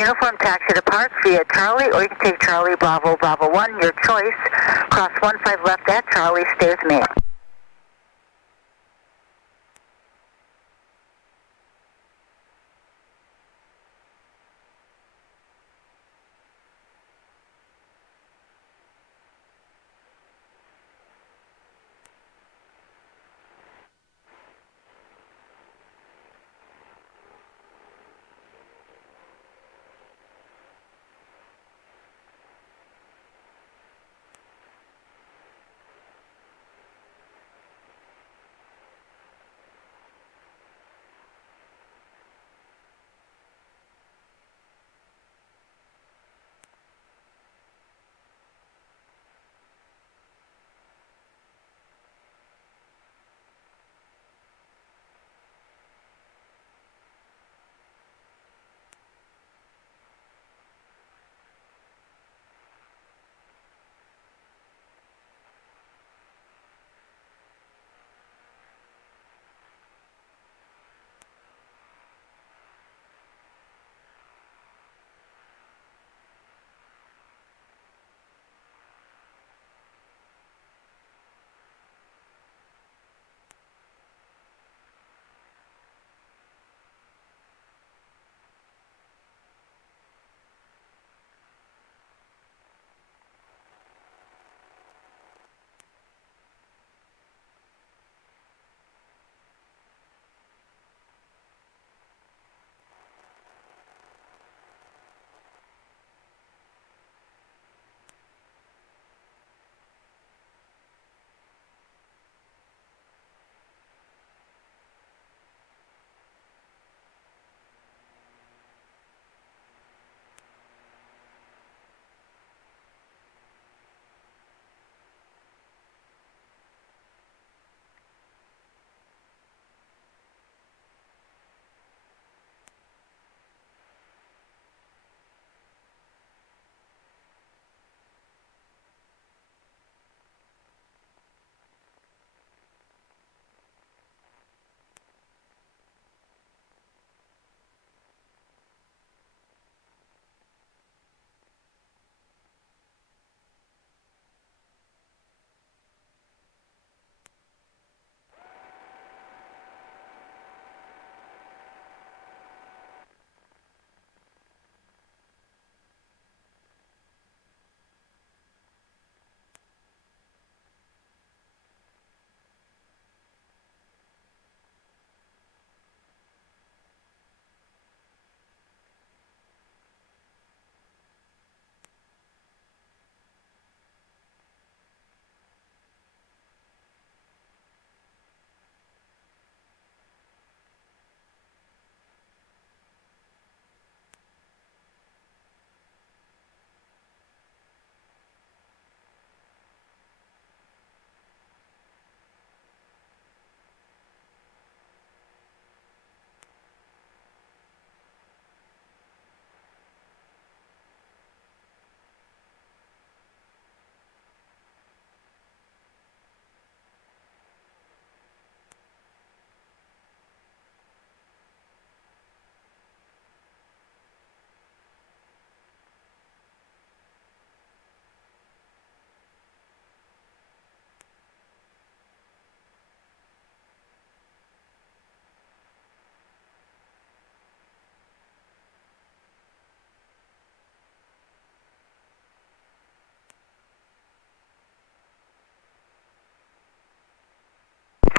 Uniform taxi departs via Charlie, or you can take Charlie, Bravo, Bravo 1, your choice. Cross 15 left at Charlie, stay with me.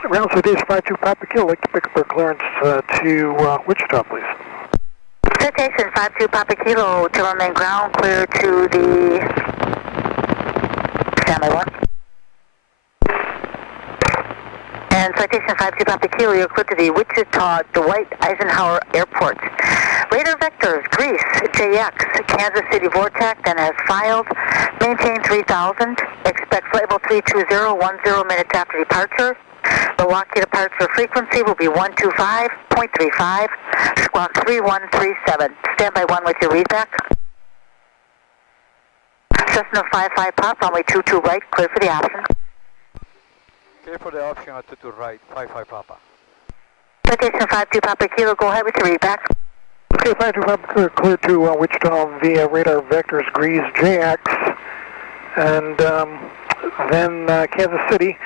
Round Citation 52 Papa Kilo, like to pick up our clearance to Wichita, please. Citation 52 Papa Kilo, to remain ground clear to the Stanley 1. And Citation 52 Papa Kilo, you're clear to the Wichita Dwight Eisenhower Airport. Radar vectors, Greece, JX, Kansas City Vortex, and has filed. Maintain 3000. Expect flight level 320, 10 minutes after departure. Milwaukee departure frequency will be 125.35, squawk 3137. Standby 1 with your readback. Cessna 55 pop, runway 22 right, clear for the option. Clear for the option at 22 right, 55 Papa. Citation 52 Papa Kilo, go ahead with your readback. Okay, 52 Papa clear to Wichita via radar vectors Grease JX. And then Kansas City,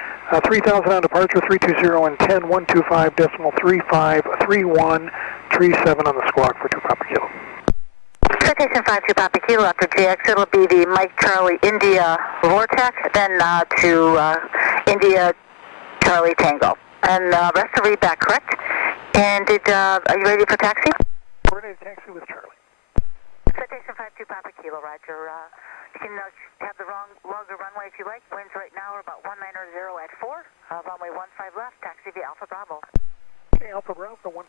3,000 on departure, 320 and 10, 125.3531, 37 on the squawk for 2 Papa Kilo. Citation 52 Papa Kilo after JX, it'll be the Mike Charlie India Vortex, then to India Charlie Tango. And rest of read back, correct? And are you ready for taxi? We're ready to taxi with Charlie. Citation 52 Papa Kilo, roger. You can have the longer runway if you like. Winds right now are about 190 at 4. Runway 15 left, taxi via Alpha Bravo. Okay, Alpha Bravo, 15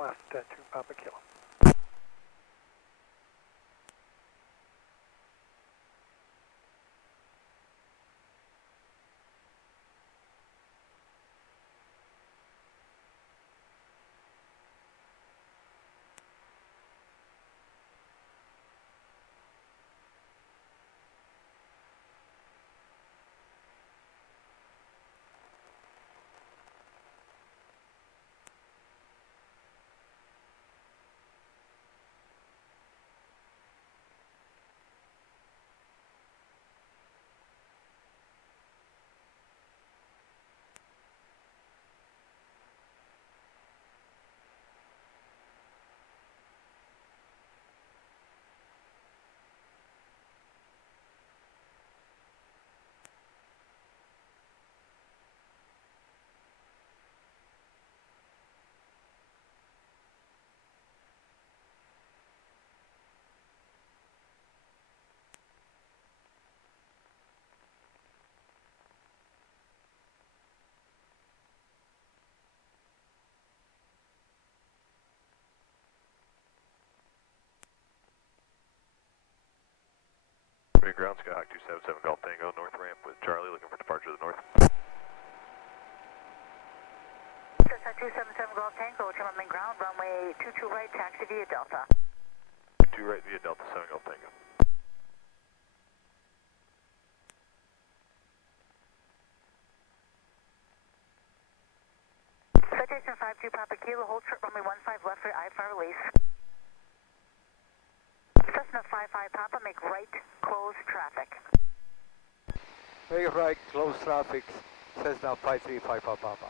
left to Papa Kilo. Ground Skyhawk 277 Golf Tango, north ramp with Charlie, looking for departure to the north. Cessna 277 Golf Tango, turn on main ground, runway 22 right, taxi via Delta. 2 right via Delta 7 Golf Tango. Citation 52 Papa Kilo, hold short runway 15 left for IFR release. Cessna 55 Papa, make right, close traffic. Make right, close traffic, Cessna 535 Papa.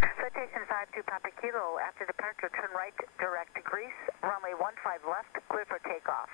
Citation 52 Papa Kilo, after departure, turn right, direct to Greece, runway 15 left, clear for takeoff.